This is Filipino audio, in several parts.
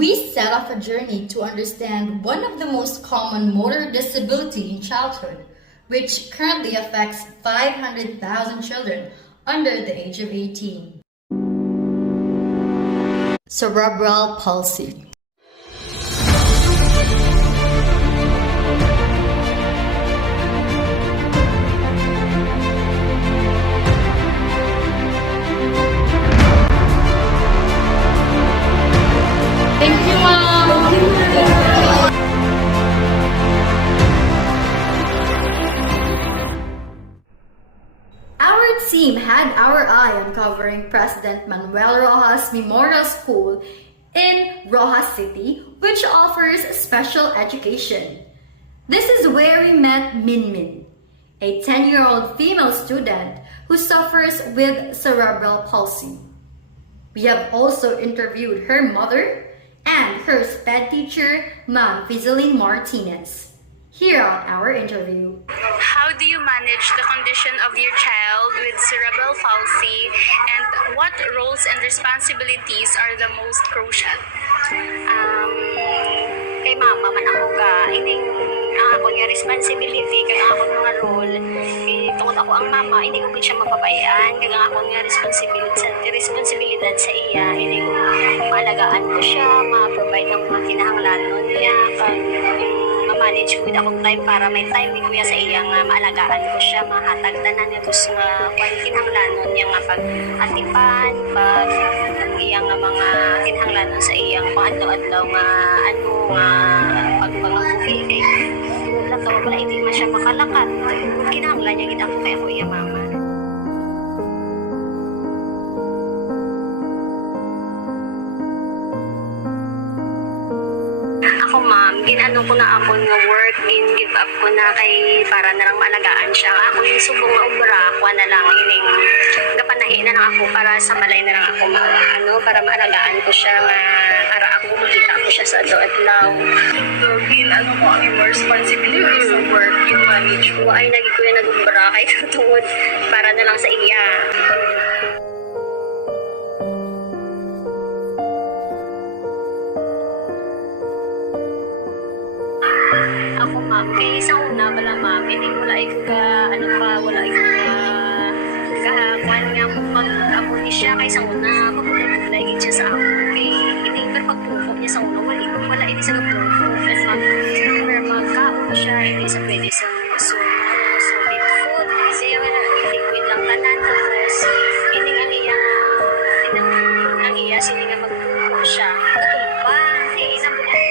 We set off a journey to understand one of the most common motor disability in childhood, which currently affects 500,000 children under the age of 18. Cerebral palsy. Thank you, Mom. Our team had our eye on covering President Manuel Rojas Memorial School in Rojas City, which offers special education. This is where we met Minmin, a 10-year-old female student who suffers with cerebral palsy. We have also interviewed her mother and her SPED teacher, Ma'am Fizeline Martinez. Here on our interview. How do you manage the condition of your child with cerebral palsy, and what roles and responsibilities are the most crucial? Kay mama man ako ga ining ang ako nga responsibility kay ako nga role kay tungod ako ang mama hindi ko gid siya mapabayaan kay ako nga responsibilidad sa iya ining maalagaan ko siya ma-provide ng mga kinahanglanon niya ma-manage with akong time para may time ni kuya sa iya nga maalagaan ko siya mahatag tanan niya tus nga kinahanglanon niya nga pag-atipan pag iyang nga mga kinahanglanon sa iyang pang-adlaw nga nga pagpangabuhi kay lang tawag wala hindi man siya makalakat kinahanglan niya gid ako kay ako iya mama. Ako ma'am, ginano ko na ako nga work, give up ko na kay para na lang maalagaan siya. Ako yung subong nga ubra, ako na lang ining kapanahin na lang ako para sa malay na lang ako para maalagaan ko siya nga para ako makita ko siya sa adlaw. So, ano mo ang yung responsibility sa work you manage? Ay, naging ko yung nag-ubra kay tutungod para na lang sa iya. Ako ma'am, kay sa una wala ma'am, hindi wala wala kahakuan nga mag-amo ni siya kay sa una, magulay siya sa ako. Kay hindi pero pagpufok niya sa una, wala hindi sa pagpufok. At pero magkaon siya, hindi sa pwede sa solid food. Kasi liquid lang tanan, tapos hindi nga niya, ang iya, sili nga magpufok siya. Katumpa,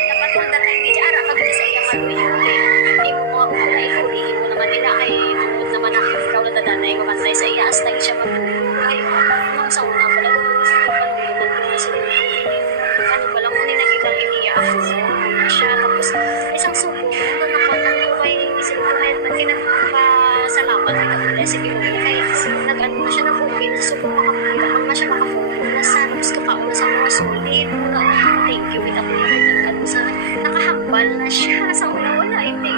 dapat mo dahil hindi ara pag sa iya maluyo. Hindi mo mo naman nila kay tungkol naman ang ikaw na tatanay ko kantay sa iya as lagi siya magbuhay. Nung sa una pala ko ano pala mo nilagitang iniya ako siya tapos isang subo na nakutan ko kay isip ko man kinagpasalamat ay kapula sa Ginoo kay nag-ano na siya nag-okay na subo makapagkailangan na siya makapokus sa tapos kapauna sa mga sulit thank you with ako nag-ano sa nakahakbal na siya sa una wala hindi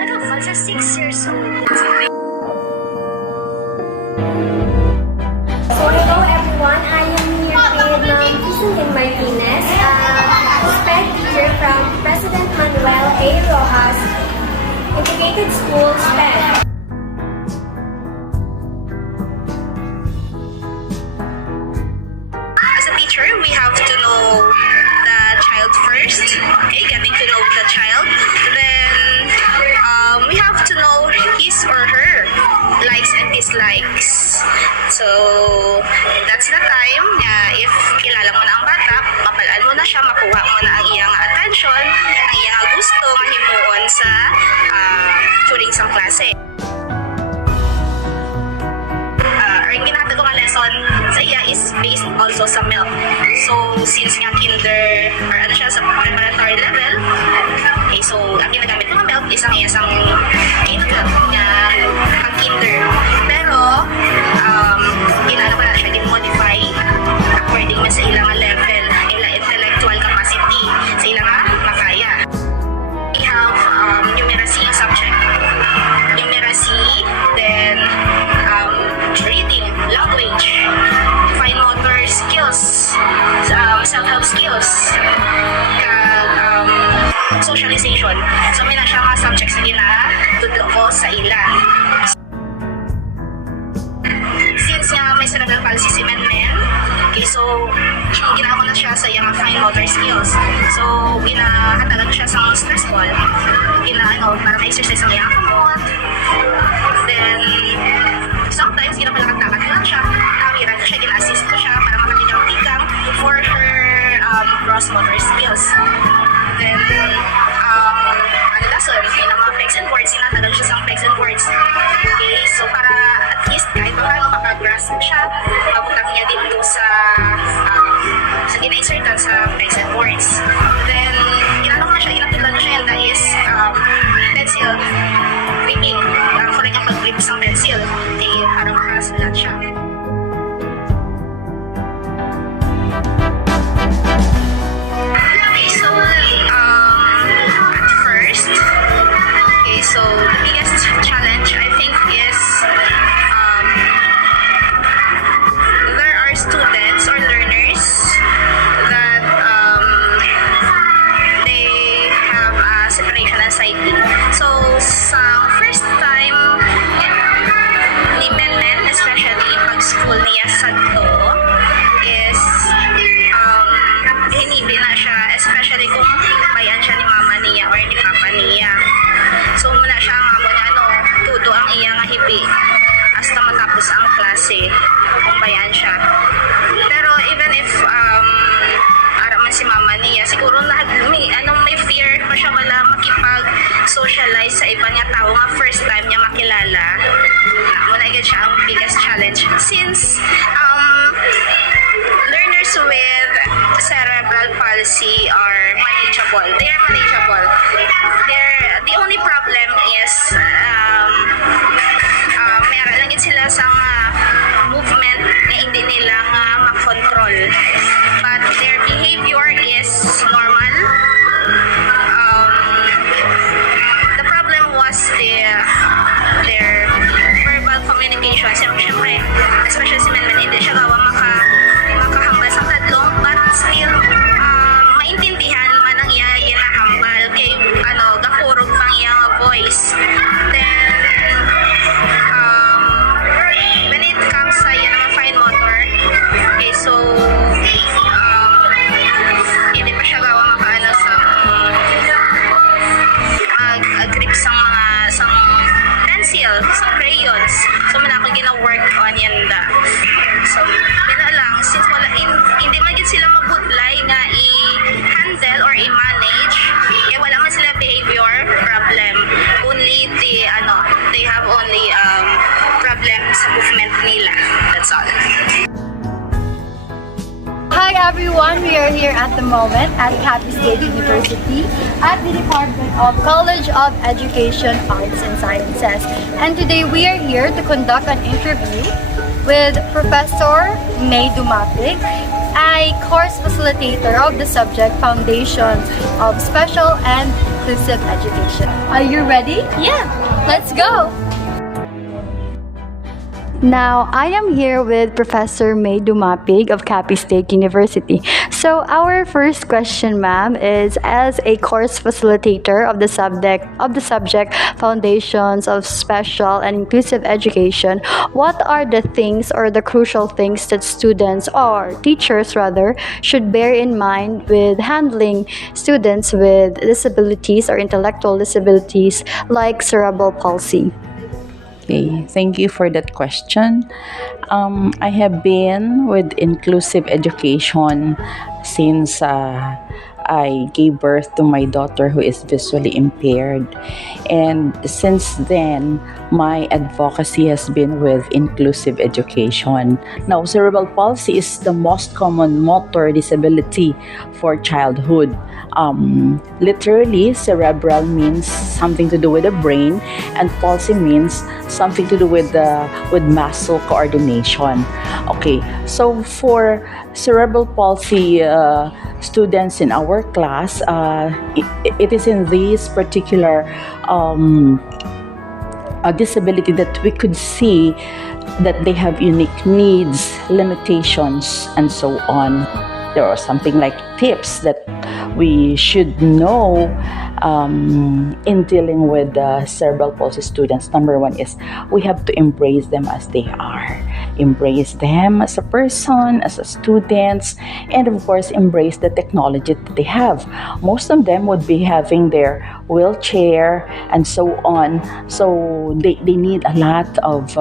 nakahakbal sa 6 years old. So hello everyone, I am here with Ma'am Fizeline Martinez, SPED teacher from President Manuel A. Rojas Integrated School SPED. As a teacher, we have to know the child first, okay, getting to know the child. Then we have to know his or her likes and dislikes. So, that's the time if kilala mo na ang bata, mapalaan mo na siya, makuha mo na ang iyang attention, ang iyang gusto, mahimuon sa during sa klase. Ang ginatag ko nga lesson sa iya is based also sa milk. So, since nga kinder, or ano siya sa preparatory level, okay, so, ang ginagamit ko ng milk is ang isang milk nga ang kinder. Pero, ginano ko na siya din-modify according na sa ilang level, ilang intellectual capacity, sa ilang makaya. We have numeracy yung subject, numeracy, then reading, language, fine motor skills, self-help skills, socialization. So may na siya mga subjects na ginatudlo ko sa ila. Since nga may cerebral palsy si Menmen, okay, so ginawa ko na siya sa iyang fine motor skills. So ginahatagan ko siya sa stress ball. Para ma-exercise ang iyang kamot. Then, sometimes ginapalakad-lakad ko lang siya. Kawiran ko siya, gina-assist ko siya para makatigang-tigang for her gross motor skills. Then, lesson, yung mga pegs and words, sinatagal siya sa pegs and words. Okay, so para at least kahit pa paano makagrasp siya, mabutang niya dito sa gina-insertan sa pegs and words. Then, ginanong na siya, ginatulan na siya, and that is pencil gripping. For like pag-grip sa pencil, okay, para makasulat siya. So the biggest challenge I think is there are students or learners that they have separation anxiety. So sa first time ni Menmen, especially pag school niya sa to, is hinibi na siya, especially kung bayan siya ni mama niya or ni papa niya. So muna siya nga mo na tudo ang iyang hibi hasta matapos ang klase kung bayan siya. Pero even if araman si mama niya, siguro may fear pa siya wala makipag-socialize sa iba niya tao nga first time niya makilala. Muna agad siya ang biggest challenge. Since learners with cerebral palsy are manageable. They are manageable. The only problem is meron lang sila sa movement na hindi nila makontrol. But their behavior is normal. The problem was their verbal communication. Siyempre, especially si Menmen, hindi siya gawa makahambal sa tadlong, but still maintindihan man ang iya ginahambal kay gapurog pang iyang voice. Then when it comes sa fine motor, okay, so hindi pa siya gawa makaano sa mag-grip sa pencil, sa crayons. So man ako gina-work on yan da. So lang, since wala hindi man gid sila mabudlay nga i-handle or i-manage, wala man sila behavior problem. Only they have only problem sa movement nila. That's all. Hi everyone, we are here at the moment at Capital State University at the Department of College of Education, Arts and Sciences. And today we are here to conduct an interview with Professor May Dumapig, a course facilitator of the subject Foundations of Special and Inclusive Education. Are you ready? Yeah, let's go! Now, I am here with Professor May Dumapig of Capital State University. So, our first question, ma'am, is as a course facilitator of the subject Foundations of Special and Inclusive Education, what are the things or the crucial things that students or teachers rather should bear in mind with handling students with disabilities or intellectual disabilities like cerebral palsy? Okay, thank you for that question. I have been with inclusive education since I gave birth to my daughter who is visually impaired. And since then, my advocacy has been with inclusive education. Now, cerebral palsy is the most common motor disability for childhood. Literally, cerebral means something to do with the brain, and palsy means something to do with muscle coordination. Okay, so for cerebral palsy students in our class, it is in this particular disability that we could see that they have unique needs, limitations, and so on. There are something like tips that we should know in dealing with cerebral palsy students. Number one is we have to embrace them as they are. Embrace them as a person, as a students, and of course embrace the technology that they have. Most of them would be having their wheelchair and so on, so they need a lot of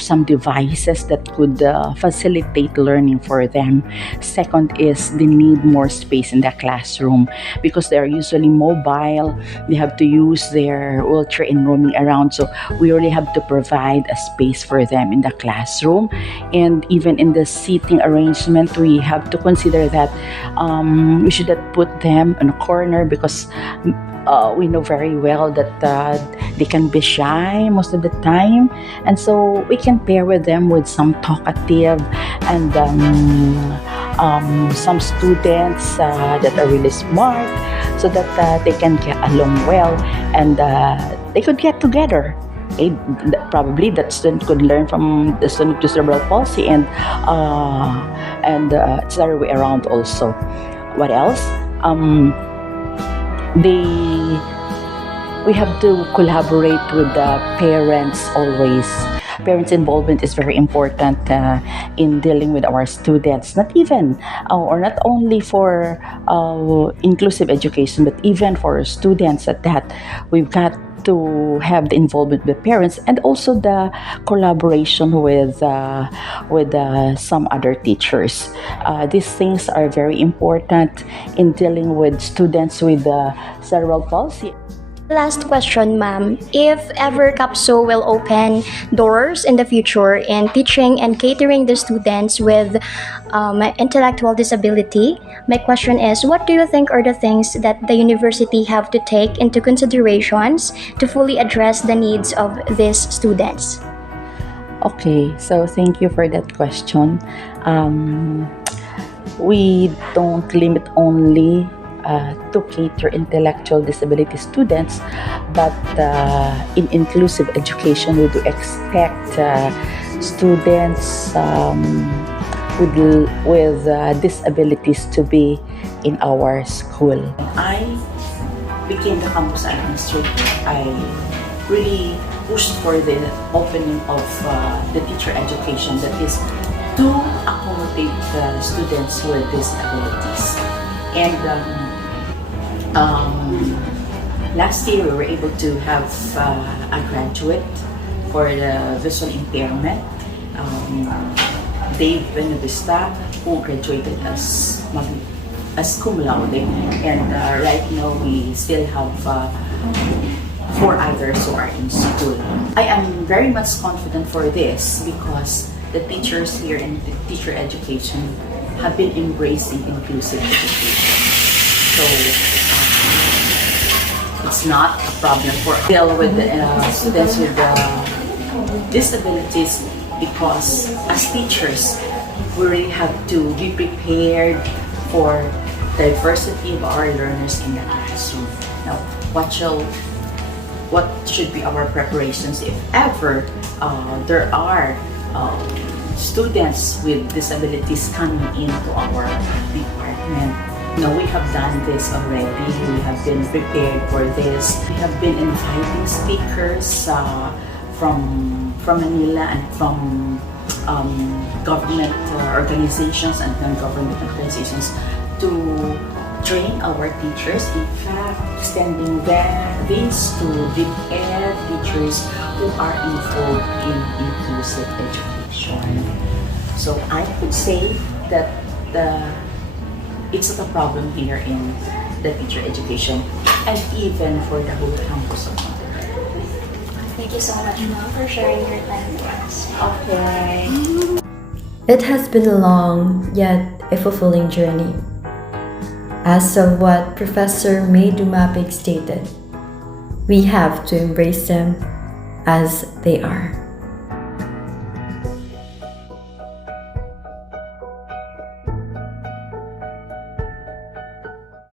some devices that could facilitate learning for them. Second is they need more space in the classroom because they are usually mobile. They have to use their wheelchair in roaming around, so we really have to provide a space for them in the classroom. And even in the seating arrangement, we have to consider that we should not put them in a corner because we know very well that they can be shy most of the time, and so we can pair with them with some talkative and some students that are really smart, so that they can get along well and they could get together. Probably that student could learn from the student with cerebral palsy, and it's the other way around also. What else? We have to collaborate with the parents always. Parents' involvement is very important in dealing with our students, not even or not only for inclusive education, but even for students at that. We've got to have the involvement with parents and also the collaboration with some other teachers. These things are very important in dealing with students with cerebral palsy. Last question, ma'am. If ever CAPSO will open doors in the future in teaching and catering the students with intellectual disability, my question is, what do you think are the things that the university have to take into considerations to fully address the needs of these students? Okay, so thank you for that question. We don't limit only to cater intellectual disability students, but in inclusive education we do expect students with disabilities to be in our school. I became the campus administrator. I really pushed for the opening of the teacher education, that is to accommodate the students with disabilities. And last year we were able to have a graduate for the visual impairment, Dave Benavista, who graduated as cum laude, and right now we still have 4 others who are in school. I am very much confident for this because the teachers here in the teacher education have been embracing inclusive education. So it's not a problem for us to deal with the students with disabilities, because as teachers we really have to be prepared for diversity of our learners in the classroom. Now, what should be our preparations if ever there are students with disabilities coming into our department? No, we have done this already. We have been prepared for this. We have been inviting speakers from Manila and from government organizations and non-government organizations to train our teachers. In fact, extending this to deep ed teachers who are involved in inclusive education. So I would say that it's not a problem here in the teacher education and even for the whole campus of Monterrey. Thank you so much, ma'am, for sharing your time with us. Okay. It has been a long yet a fulfilling journey. As of what Professor May Dumapig stated, we have to embrace them as they are.